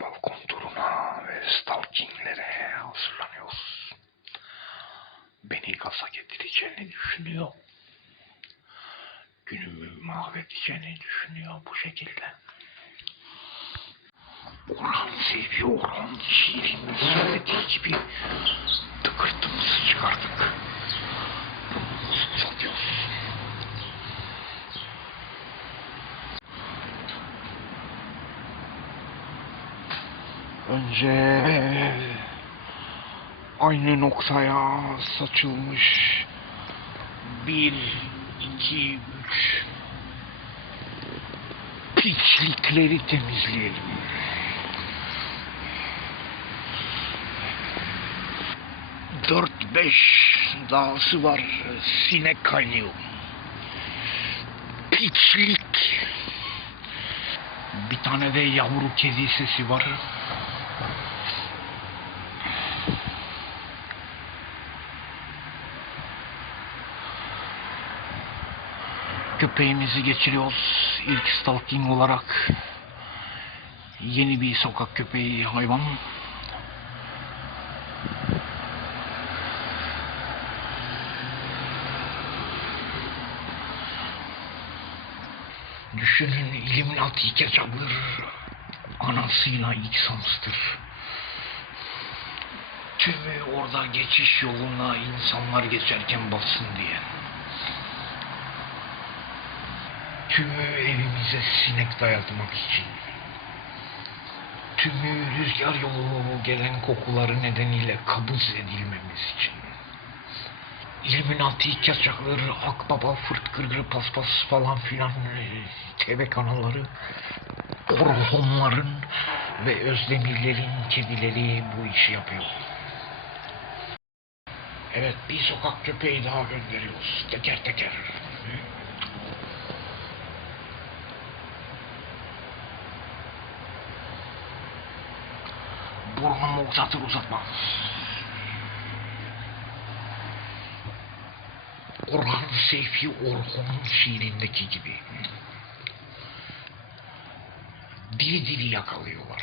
balkon turuna ve stalkinglere hazırlanıyoruz. Beni gaza getireceğini düşünüyor. Günümü mahvedeceğini düşünüyor bu şekilde. Orhan Seyfi Orhan şiirinde söylediği gibi tıkırtımızı çıkardık. Burnumuzu Önce aynı noktaya saçılmış bir, iki, üç piçlikleri temizleyelim. Dört beş dağısı var sinek kaynıyor. Piçlik. Bir tane de yavru kedi sesi var. Köpeğimizi geçiriyoruz ilk stalking olarak. Yeni bir sokak köpeği hayvan. Düşünün Illuminati kaçabilir. Anasıyla İksams'tır. Tümü orada geçiş yoluna insanlar geçerken bassın diye. Tümü evimize sinek dayatmak için. Tümü rüzgar yolu gelen kokuları nedeniyle kabız edilmemiz için. Illuminati kaçakları, akbaba, fırt gırgır paspas falan filan e, TV kanalları, Orhonların ve Özdemirlerin kedileri bu işi yapıyor. Evet bir sokak köpeği daha gönderiyoruz teker teker. Burnumu uzatır uzatmaz. Orhan Seyfi Orhan'ın şiirindeki gibi. Diri diri yakalıyorlar.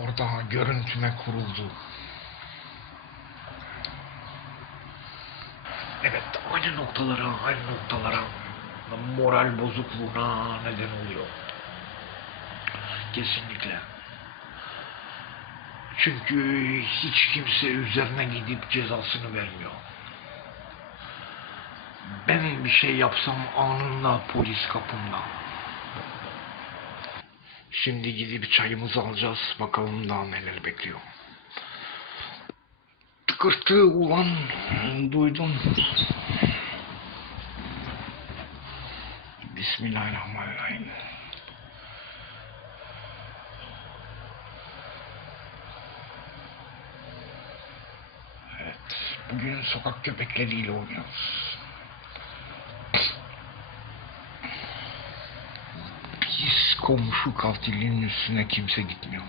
Orada görüntüme kuruldu. Evet aynı noktalara aynı noktalara moral bozukluğuna neden oluyor. Kesinlikle. Çünkü hiç kimse üzerine gidip cezasını vermiyor. Ben bir şey yapsam anında polis kapımda. Şimdi gidip çayımızı alacağız. Bakalım daha neler bekliyor. Tıkırtı ulan duydum. Bismillahirrahmanirrahim. Evet, bugün sokak köpekleriyle oynuyoruz. Biz komşu katilinin üstüne kimse gitmiyor.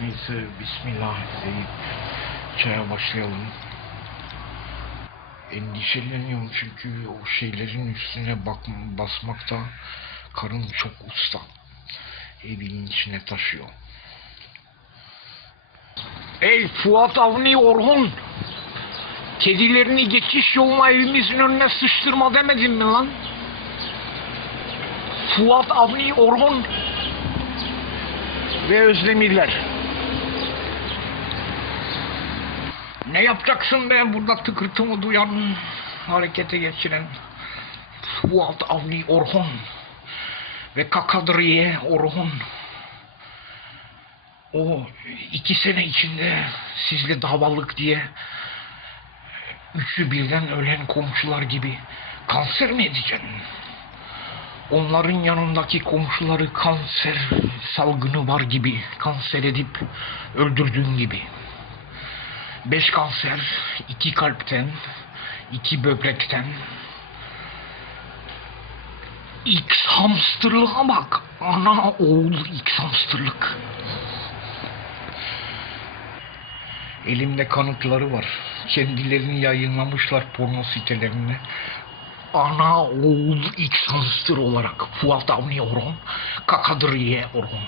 Neyse Bismillah deyip çaya başlayalım. Endişeleniyorum çünkü o şeylerin üstüne bak basmakta karım çok usta. Evin içine taşıyor. Ey Fuat Avni Orhun! Kedilerini geçiş yoluna evimizin önüne sıçtırma demedim mi lan? Fuat Avni Orhun ve Özdemirler. Ne yapacaksın be burada tıkırtımı duyan, harekete geçiren Fuat Avni Orhun ve Kakadriye Orhun. O iki sene içinde sizle davalık diye üçü birden ölen komşular gibi kanser mi edeceksin? Onların yanındaki komşuları kanser salgını var gibi kanser edip öldürdüğün gibi. Beş kanser, iki kalpten, iki böbrekten. X hamsterlığa bak. Ana oğul X hamsterlık. Elimde kanıtları var. Kendilerini yayınlamışlar porno sitelerine. Ana oğul X hamster olarak Fuat Avni Orhon, Kakadriye Orhon.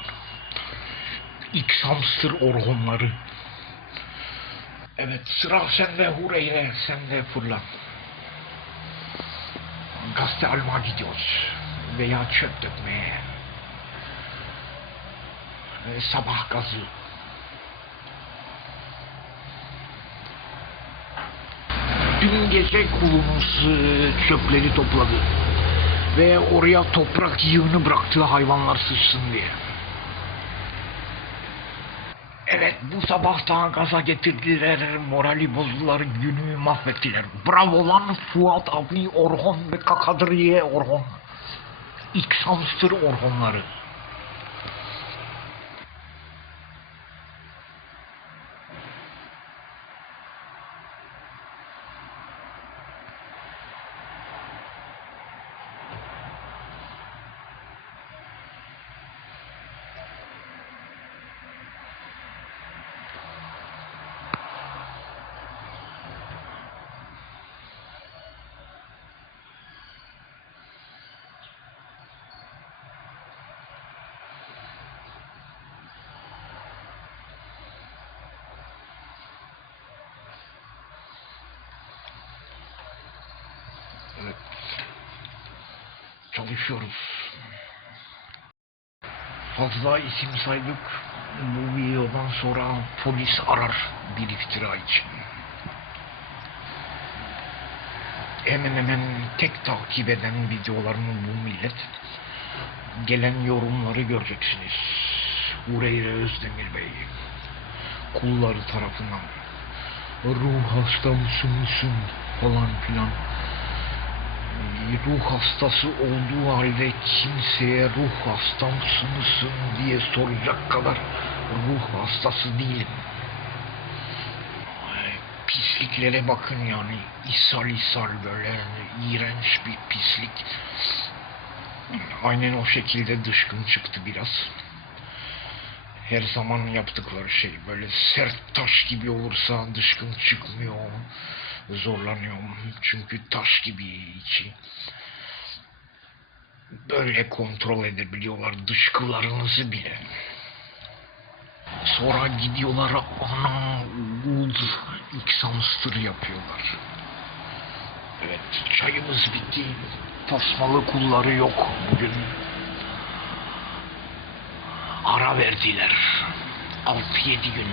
X hamster Orhonları. Evet sıra sende Hureyre, sen de fırla. Gazete alma gidiyoruz. Veya çöp dökmeye. Ee, sabah gazı. Dün gece kulumuz çöpleri topladı. Ve oraya toprak yığını bıraktı hayvanlar sıçsın diye. Evet bu sabah daha gaza getirdiler, morali bozdular, günü mahvettiler. Bravo lan Fuat Avni Orhon ve Kakadriye Orhon. X hamster Orhonları. Evet. Çalışıyoruz. Fazla isim saydık. Bu videodan sonra polis arar bir iftira için. Hemen hemen tek takip eden videolarını bu millet. Gelen yorumları göreceksiniz. Hureyre Özdemir Bey. Kulları tarafından. Ruh hasta mısın mısın falan filan ruh hastası olduğu halde kimseye ruh hasta mısın diye soracak kadar ruh hastası değilim. Pisliklere bakın yani ishal ishal böyle iğrenç bir pislik. Aynen o şekilde dışkın çıktı biraz. Her zaman yaptıkları şey böyle sert taş gibi olursa dışkın çıkmıyor. Zorlanıyorum çünkü taş gibi içi. Böyle kontrol edebiliyorlar dışkılarınızı bile. Sonra gidiyorlar ana X hamster yapıyorlar. Evet çayımız bitti. Tasmalı kulları yok bugün. Ara verdiler. 6-7 gün.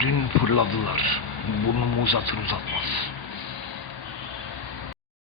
Dün fırladılar. Burnumu uzatır uzatmaz.